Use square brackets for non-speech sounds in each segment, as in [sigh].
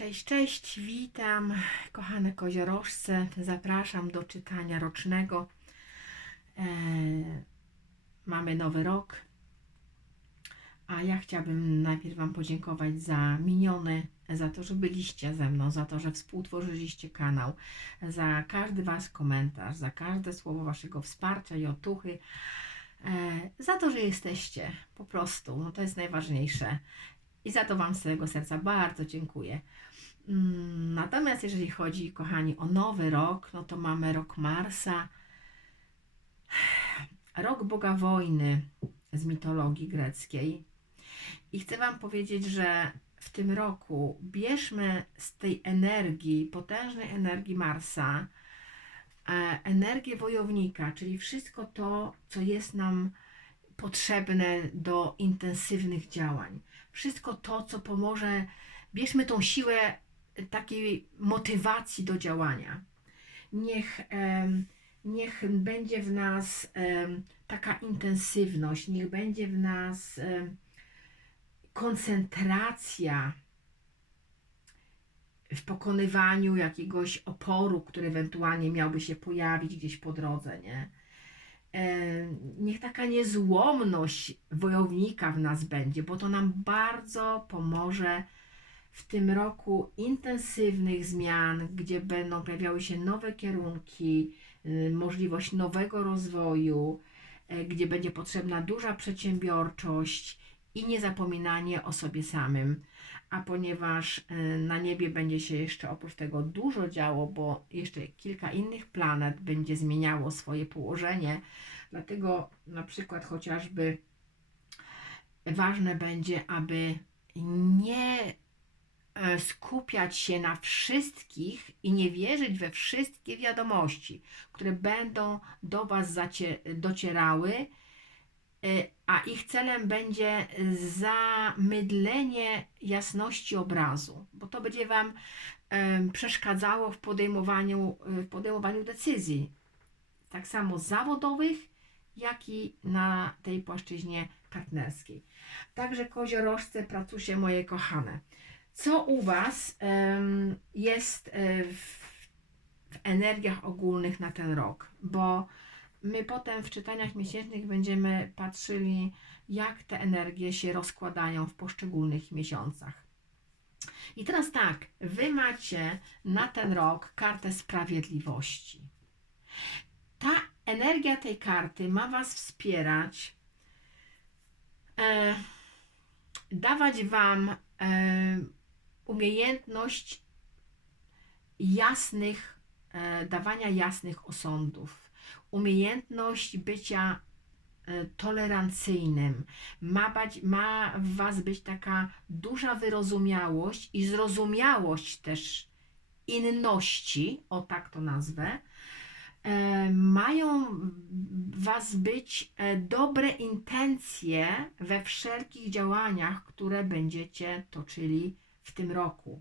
Cześć, cześć, witam kochane koziorożce. Zapraszam do czytania rocznego. E, mamy nowy rok, a ja chciałabym najpierw Wam podziękować za miniony, za to, że byliście ze mną, za to, że współtworzyliście kanał, za każdy Was komentarz, za każde słowo Waszego wsparcia i otuchy, e, za to, że jesteście po prostu, no to jest najważniejsze. I za to Wam z całego serca bardzo dziękuję. Mm, Natomiast jeżeli chodzi, kochani, o nowy rok, no to mamy rok Marsa, [sighs] rok Boga Wojny z mitologii greckiej. I chcę Wam powiedzieć, że w tym roku bierzmy z tej energii, potężnej energii Marsa, e, energię wojownika, czyli wszystko to, co jest nam potrzebne do intensywnych działań. Wszystko to, co pomoże, bierzmy tą siłę takiej motywacji do działania. Niech, niech będzie w nas taka intensywność, niech będzie w nas koncentracja w pokonywaniu jakiegoś oporu, który ewentualnie miałby się pojawić gdzieś po drodze, nie? Niech taka niezłomność wojownika w nas będzie, bo to nam bardzo pomoże w tym roku intensywnych zmian, gdzie będą pojawiały się nowe kierunki, y, możliwość nowego rozwoju, e, gdzie będzie potrzebna duża przedsiębiorczość i niezapominanie o sobie samym. A ponieważ y, na niebie będzie się jeszcze oprócz tego dużo działo, bo jeszcze kilka innych planet będzie zmieniało swoje położenie, dlatego na przykład chociażby ważne będzie, aby nie skupiać się na wszystkich i nie wierzyć we wszystkie wiadomości, które będą do Was docierały, e, a ich celem będzie zamydlenie jasności obrazu, bo to będzie Wam em, przeszkadzało w podejmowaniu, w podejmowaniu decyzji, tak samo zawodowych, jak i na tej płaszczyźnie partnerskiej. Także koziorożce, pracusie moje kochane. Co u Was jest e, w energiach ogólnych na ten rok? Bo my potem w czytaniach miesięcznych będziemy patrzyli, jak te energie się rozkładają w poszczególnych miesiącach. I teraz tak, Wy macie na ten rok kartę sprawiedliwości. Ta energia tej karty ma Was wspierać, e, dawać Wam e, umiejętność jasnych, e, dawania jasnych osądów, umiejętność bycia e, tolerancyjnym. Ma, bać, ma w Was być taka duża wyrozumiałość i zrozumiałość też inności, o tak to nazwę, e, mają Was być dobre intencje we wszelkich działaniach, które będziecie toczyli w tym roku.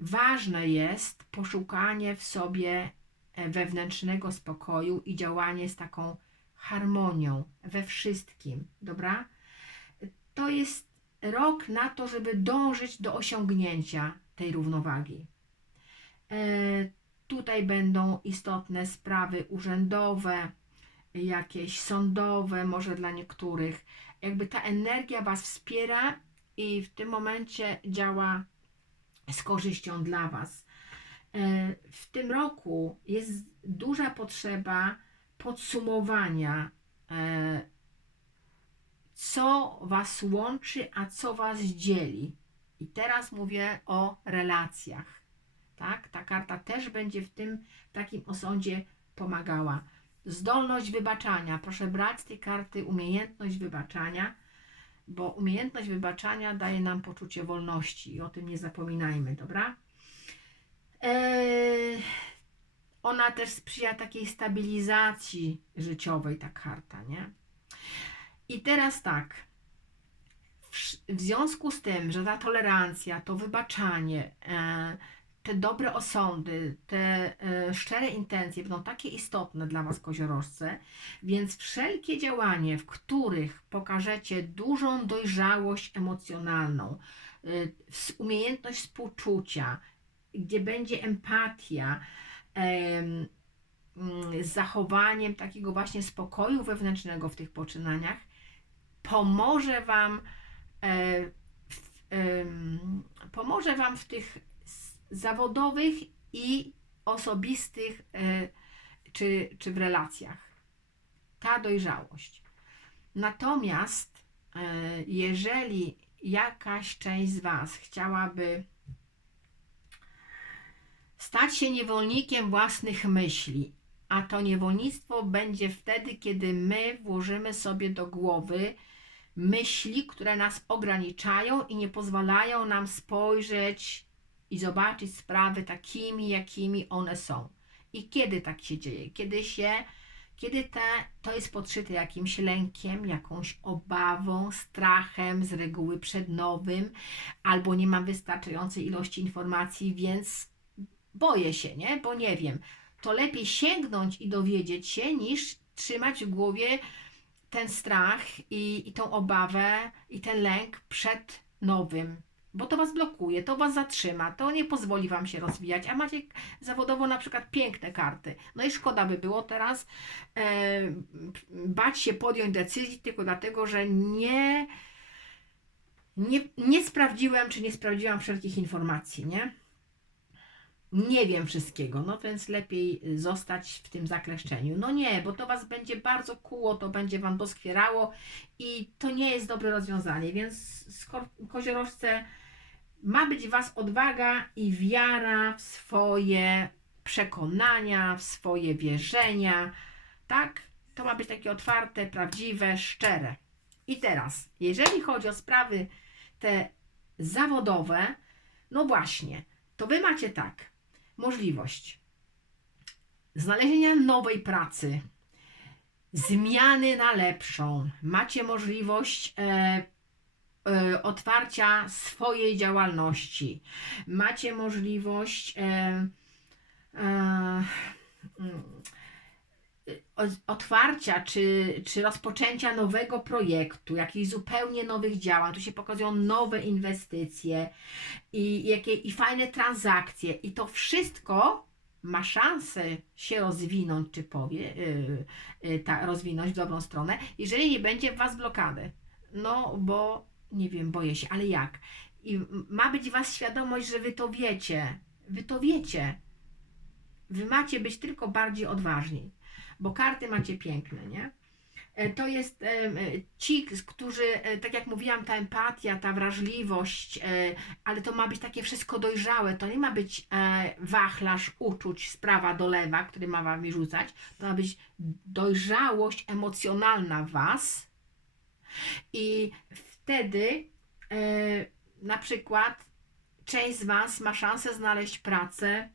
Ważne jest poszukanie w sobie e, wewnętrznego spokoju i działanie z taką harmonią we wszystkim, dobra? To jest rok na to, żeby dążyć do osiągnięcia tej równowagi. E, Tutaj będą istotne sprawy urzędowe, jakieś sądowe, może dla niektórych. Jakby ta energia Was wspiera i w tym momencie działa z korzyścią dla Was. E, W tym roku jest duża potrzeba podsumowania, e, co Was łączy, a co Was dzieli. I teraz mówię o relacjach. Tak? Ta karta też będzie w tym takim osądzie pomagała. Zdolność wybaczania. Proszę brać z tej karty umiejętność wybaczania, bo umiejętność wybaczania daje nam poczucie wolności i o tym nie zapominajmy, dobra? Eee, ona też sprzyja takiej stabilizacji życiowej, ta karta, nie? I teraz tak. W, w związku z tym, że ta tolerancja, to wybaczanie, e, te dobre osądy, te e, szczere intencje będą takie istotne dla Was, koziorożce, więc wszelkie działanie, w których pokażecie dużą dojrzałość emocjonalną, ws- umiejętność współczucia, gdzie będzie empatia, em, mm, z zachowaniem takiego właśnie spokoju wewnętrznego w tych poczynaniach, pomoże Wam, e, pomoże Wam w tych zawodowych i osobistych e, czy, czy w relacjach. Ta dojrzałość. Natomiast e, jeżeli jakaś część z Was chciałaby stać się niewolnikiem własnych myśli, a to niewolnictwo będzie wtedy, kiedy my włożymy sobie do głowy myśli, które nas ograniczają i nie pozwalają nam spojrzeć i zobaczyć sprawy takimi, jakimi one są. I kiedy tak się dzieje? Kiedy się, kiedy te, to jest podszyte jakimś lękiem, jakąś obawą, strachem z reguły przed nowym, albo nie mam wystarczającej ilości informacji, więc boję się, nie? Bo nie wiem. To lepiej sięgnąć i dowiedzieć się, niż trzymać w głowie ten strach i, i tą obawę i ten lęk przed nowym. Bo to was blokuje, to was zatrzyma, to nie pozwoli wam się rozwijać. A macie zawodowo na przykład piękne karty. No i szkoda by było teraz e, bać się podjąć decyzji tylko dlatego, że nie, nie, nie sprawdziłem, czy nie sprawdziłam wszelkich informacji, nie? nie wiem wszystkiego, no więc lepiej zostać w tym zakleszczeniu. No nie, bo to Was będzie bardzo kuło, to będzie Wam doskwierało i to nie jest dobre rozwiązanie, więc skor- koziorożce ma być Was odwaga i wiara w swoje przekonania, w swoje wierzenia, tak? To ma być takie otwarte, prawdziwe, szczere. I teraz, jeżeli chodzi o sprawy te zawodowe, no właśnie, to Wy macie tak, możliwość znalezienia nowej pracy, zmiany na lepszą. Macie możliwość e, otwarcia swojej działalności. Macie możliwość e, e, mm, otwarcia czy, czy rozpoczęcia nowego projektu, jakichś zupełnie nowych działań. Tu się pokazują nowe inwestycje i, jakie, i fajne transakcje. I to wszystko ma szansę się rozwinąć, czy powie, yy, yy, ta, rozwinąć w dobrą stronę, jeżeli nie będzie w Was blokady. No, bo nie wiem, boję się, ale jak? I ma być w Was świadomość, że Wy to wiecie. Wy to wiecie. Wy macie być tylko bardziej odważni, bo karty macie piękne, nie? E, To jest e, ci, którzy, e, tak jak mówiłam, ta empatia, ta wrażliwość, ale to ma być takie wszystko dojrzałe. To nie ma być wachlarz uczuć z prawa do lewa, który ma wam wyrzucać. To ma być dojrzałość emocjonalna w was. I wtedy e, na przykład część z was ma szansę znaleźć pracę,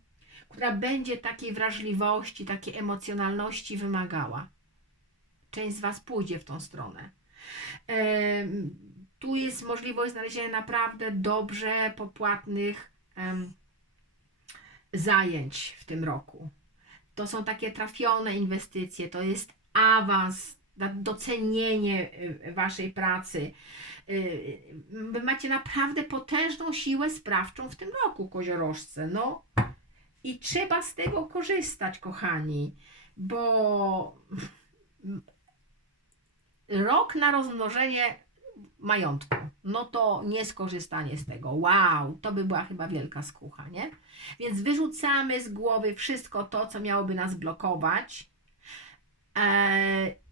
która będzie takiej wrażliwości, takiej emocjonalności wymagała. Część z was pójdzie w tą stronę. Em, tu jest możliwość znalezienia naprawdę dobrze popłatnych em, zajęć w tym roku. To są takie trafione inwestycje, to jest awans, docenienie y, waszej pracy. Y, Wy macie naprawdę potężną siłę sprawczą w tym roku, koziorożce. No i trzeba z tego korzystać, kochani, bo rok na rozmnożenie majątku, no to nie skorzystanie z tego. Wow, to by była chyba wielka skucha, nie? Więc wyrzucamy z głowy wszystko to, co miałoby nas blokować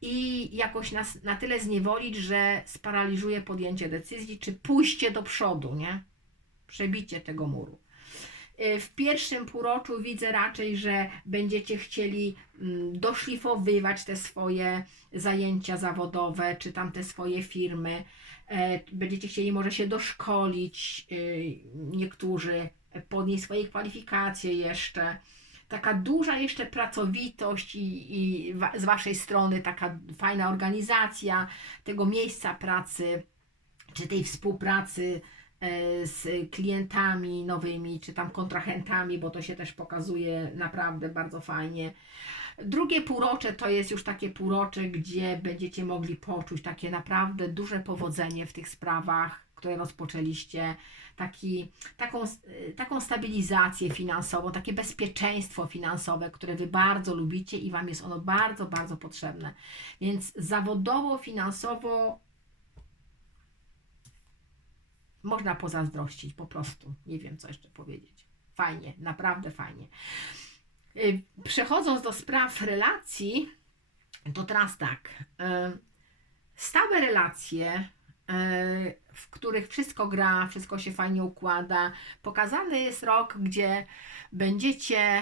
i jakoś nas na tyle zniewolić, że sparaliżuje podjęcie decyzji, czy pójście do przodu, nie? Przebicie tego muru. E, W pierwszym półroczu widzę raczej, że będziecie chcieli mm, doszlifowywać te swoje zajęcia zawodowe, czy tam te swoje firmy. E, Będziecie chcieli może się doszkolić, niektórzy, e, podnieść swoje kwalifikacje jeszcze. Taka duża jeszcze pracowitość i, i z Waszej strony taka fajna organizacja tego miejsca pracy, czy tej współpracy e, z klientami nowymi, czy tam kontrahentami, bo to się też pokazuje naprawdę bardzo fajnie. Drugie półrocze to jest już takie półrocze, gdzie będziecie mogli poczuć takie naprawdę duże powodzenie w tych sprawach które rozpoczęliście, taki, taką, taką stabilizację finansową, takie bezpieczeństwo finansowe, które Wy bardzo lubicie i Wam jest ono bardzo, bardzo potrzebne. Więc zawodowo, finansowo można pozazdrościć po prostu. Nie wiem, co jeszcze powiedzieć. Fajnie, naprawdę fajnie. Y, Przechodząc do spraw relacji, to teraz tak. y, Stałe relacje, y, w których wszystko gra, wszystko się fajnie układa. Pokazany jest rok, gdzie będziecie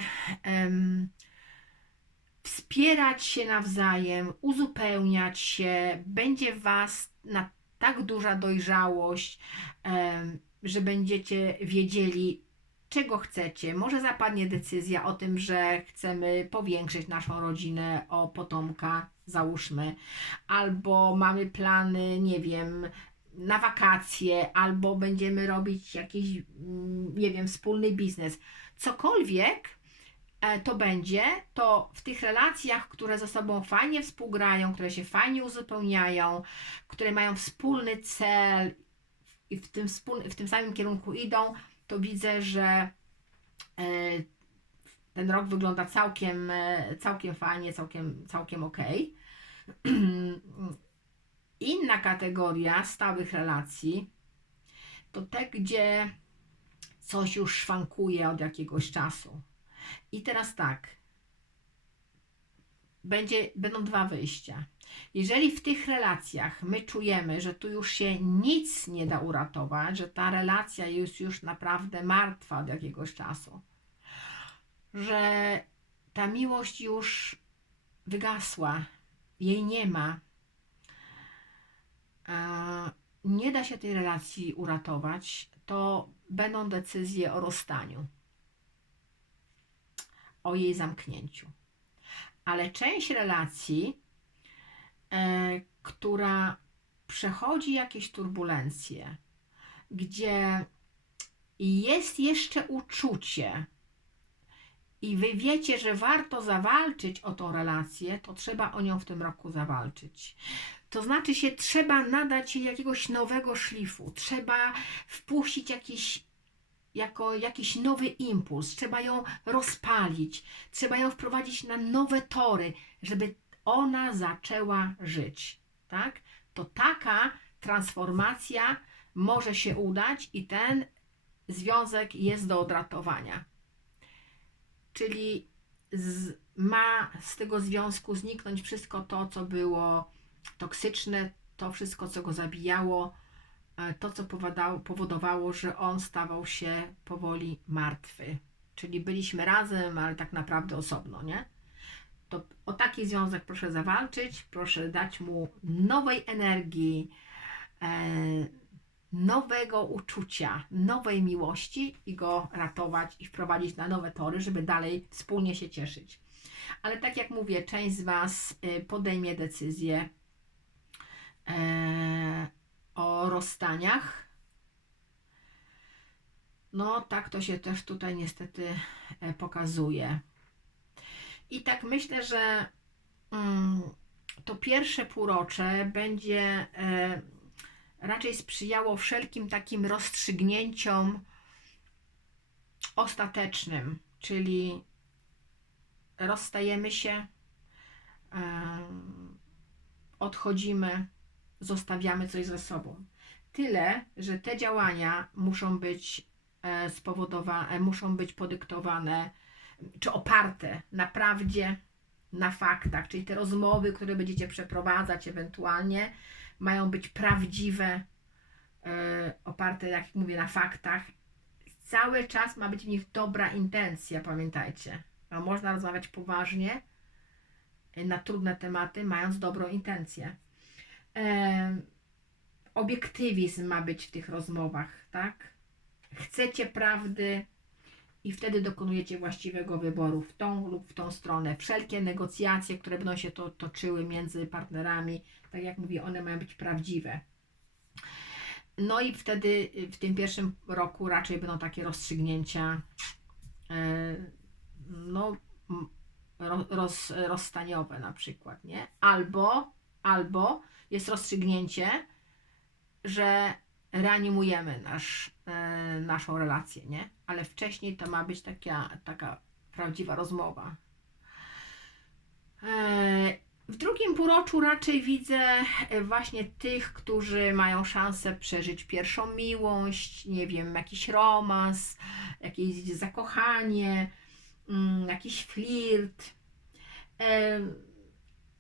wspierać się nawzajem, uzupełniać się, będzie Was na tak duża dojrzałość, że będziecie wiedzieli, czego chcecie. Może zapadnie decyzja o tym, że chcemy powiększyć naszą rodzinę o potomka, załóżmy, albo mamy plany, nie wiem, na wakacje, albo będziemy robić jakiś, mm, nie wiem, wspólny biznes. Cokolwiek e, to będzie, to w tych relacjach, które ze sobą fajnie współgrają, które się fajnie uzupełniają, które mają wspólny cel i w tym, wspólny, w tym samym kierunku idą, to widzę, że e, ten rok wygląda całkiem, e, całkiem fajnie, całkiem, całkiem ok. [clears throat] Inna kategoria stałych relacji to te, gdzie coś już szwankuje od jakiegoś czasu. I teraz tak, będzie, będą dwa wyjścia. Jeżeli w tych relacjach my czujemy, że tu już się nic nie da uratować, że ta relacja jest już naprawdę martwa od jakiegoś czasu, że ta miłość już wygasła, jej nie ma, nie da się tej relacji uratować, to będą decyzje o rozstaniu, o jej zamknięciu. Ale część relacji, która przechodzi jakieś turbulencje, gdzie jest jeszcze uczucie i wy wiecie, że warto zawalczyć o tą relację, to trzeba o nią w tym roku zawalczyć. To znaczy się, trzeba nadać jej jakiegoś nowego szlifu, trzeba wpuścić jakiś, jako jakiś nowy impuls, trzeba ją rozpalić, trzeba ją wprowadzić na nowe tory, żeby ona zaczęła żyć. Tak? To taka transformacja może się udać i ten związek jest do odratowania. Czyli z, ma z tego związku zniknąć wszystko to, co było toksyczne, to wszystko, co go zabijało, e, to, co powodowało, że on stawał się powoli martwy. Czyli byliśmy razem, ale tak naprawdę osobno, nie? To o taki związek proszę zawalczyć, proszę dać mu nowej energii, e, nowego uczucia, nowej miłości i go ratować i wprowadzić na nowe tory, żeby dalej wspólnie się cieszyć. Ale tak jak mówię, część z Was y, podejmie decyzję e, o rozstaniach. No, tak to się też tutaj niestety e, pokazuje. I tak myślę, że mm, to pierwsze półrocze będzie e, raczej sprzyjało wszelkim takim rozstrzygnięciom ostatecznym, czyli rozstajemy się, em, odchodzimy, zostawiamy coś ze sobą. Tyle, że te działania muszą być e, spowodowane, muszą być podyktowane czy oparte na prawdzie, na faktach, czyli te rozmowy, które będziecie przeprowadzać ewentualnie, mają być prawdziwe, e, oparte, jak mówię, na faktach. Cały czas ma być w nich dobra intencja, pamiętajcie. A można rozmawiać poważnie e, na trudne tematy, mając dobrą intencję. E, obiektywizm ma być w tych rozmowach, tak? Chcecie prawdy i wtedy dokonujecie właściwego wyboru w tą lub w tą stronę. Wszelkie negocjacje, które będą się to, toczyły między partnerami, tak jak mówię, one mają być prawdziwe. No i wtedy y, w tym pierwszym roku raczej będą takie rozstrzygnięcia, e, no, roz, rozstaniowe na przykład, nie? Albo, albo jest rozstrzygnięcie, że reanimujemy nasz, e, naszą relację, nie? Ale wcześniej to ma być taka, taka prawdziwa rozmowa. E, w drugim półroczu raczej widzę e, właśnie tych, którzy mają szansę przeżyć pierwszą miłość, nie wiem, jakiś romans, jakieś zakochanie, mm, jakiś flirt.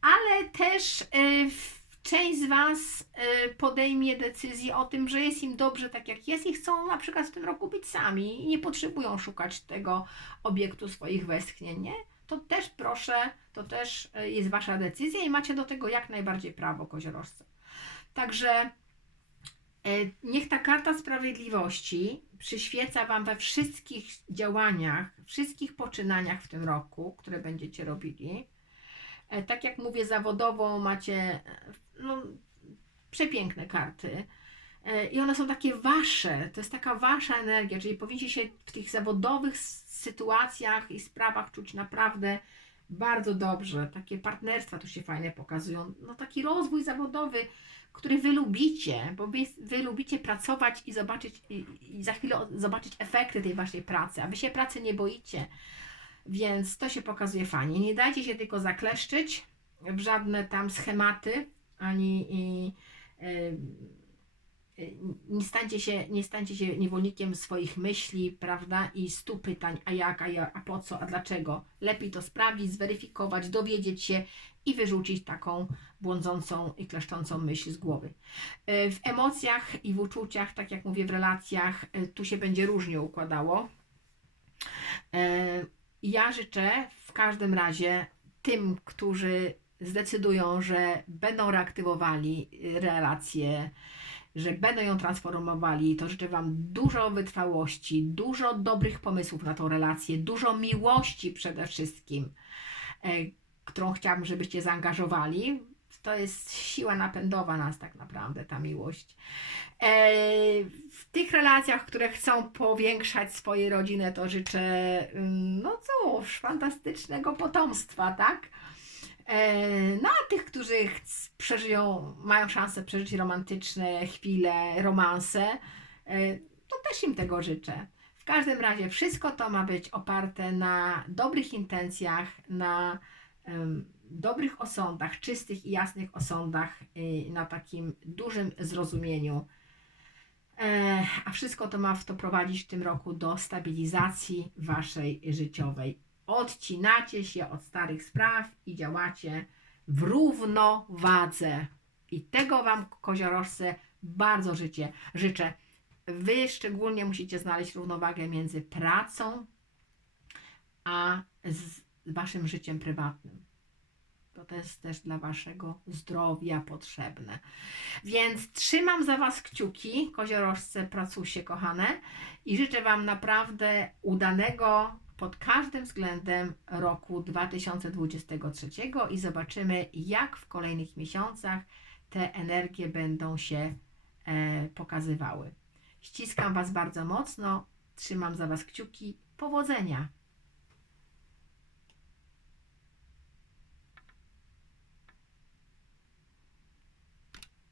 Ale też w- część z Was e, podejmie decyzję o tym, że jest im dobrze tak jak jest i chcą na przykład w tym roku być sami i nie potrzebują szukać tego obiektu swoich westchnień, nie? To też proszę, to też e, jest Wasza decyzja i macie do tego jak najbardziej prawo, koziorożce. Także e, niech ta karta sprawiedliwości przyświeca Wam we wszystkich działaniach, wszystkich poczynaniach w tym roku, które będziecie robili. E, Tak jak mówię, zawodowo macie e, no, przepiękne karty. E, I one są takie wasze, to jest taka wasza energia, czyli powinniście się w tych zawodowych sytuacjach i sprawach czuć naprawdę bardzo dobrze. Takie partnerstwa tu się fajnie pokazują. No taki rozwój zawodowy, który wy lubicie, bo wy, wy lubicie pracować i zobaczyć, i, i za chwilę zobaczyć efekty tej waszej pracy, a wy się pracy nie boicie. Więc to się pokazuje fajnie. Nie dajcie się tylko zakleszczyć w żadne tam schematy, ani i, y, y, nie, stańcie się, nie stańcie się niewolnikiem swoich myśli, prawda? I stu pytań, a jak, a, jak, a po co, a dlaczego. Lepiej to sprawdzić, zweryfikować, dowiedzieć się i wyrzucić taką błądzącą i kleszczącą myśl z głowy. Y, W emocjach i w uczuciach, tak jak mówię, w relacjach, y, tu się będzie różnie układało. Ja życzę w każdym razie tym, którzy zdecydują, że będą reaktywowali y, relacje, że będą ją transformowali, to życzę Wam dużo wytrwałości, dużo dobrych pomysłów na tą relację, dużo miłości przede wszystkim, e, którą chciałabym, żebyście zaangażowali. To jest siła napędowa nas tak naprawdę, ta miłość. E, w tych relacjach, które chcą powiększać swoje rodziny, to życzę, ym, no cóż, fantastycznego potomstwa, tak? E, No a tych, którzy przeżyją, mają szansę przeżyć romantyczne chwile, romanse, e, to też im tego życzę. W każdym razie wszystko to ma być oparte na dobrych intencjach, na dobrych osądach, czystych i jasnych osądach, y, na takim dużym zrozumieniu. E, a wszystko to ma w to prowadzić w tym roku do stabilizacji waszej życiowej. Odcinacie się od starych spraw i działacie w równowadze. I tego wam, koziorożce, bardzo życie, życzę. Wy szczególnie musicie znaleźć równowagę między pracą a z waszym życiem prywatnym. To jest też dla waszego zdrowia potrzebne. Więc trzymam za Was kciuki, koziorożce, pracusie kochane i życzę Wam naprawdę udanego pod każdym względem roku 2023 i zobaczymy, jak w kolejnych miesiącach te energie będą się e, pokazywały. Ściskam Was bardzo mocno, trzymam za Was kciuki. Powodzenia!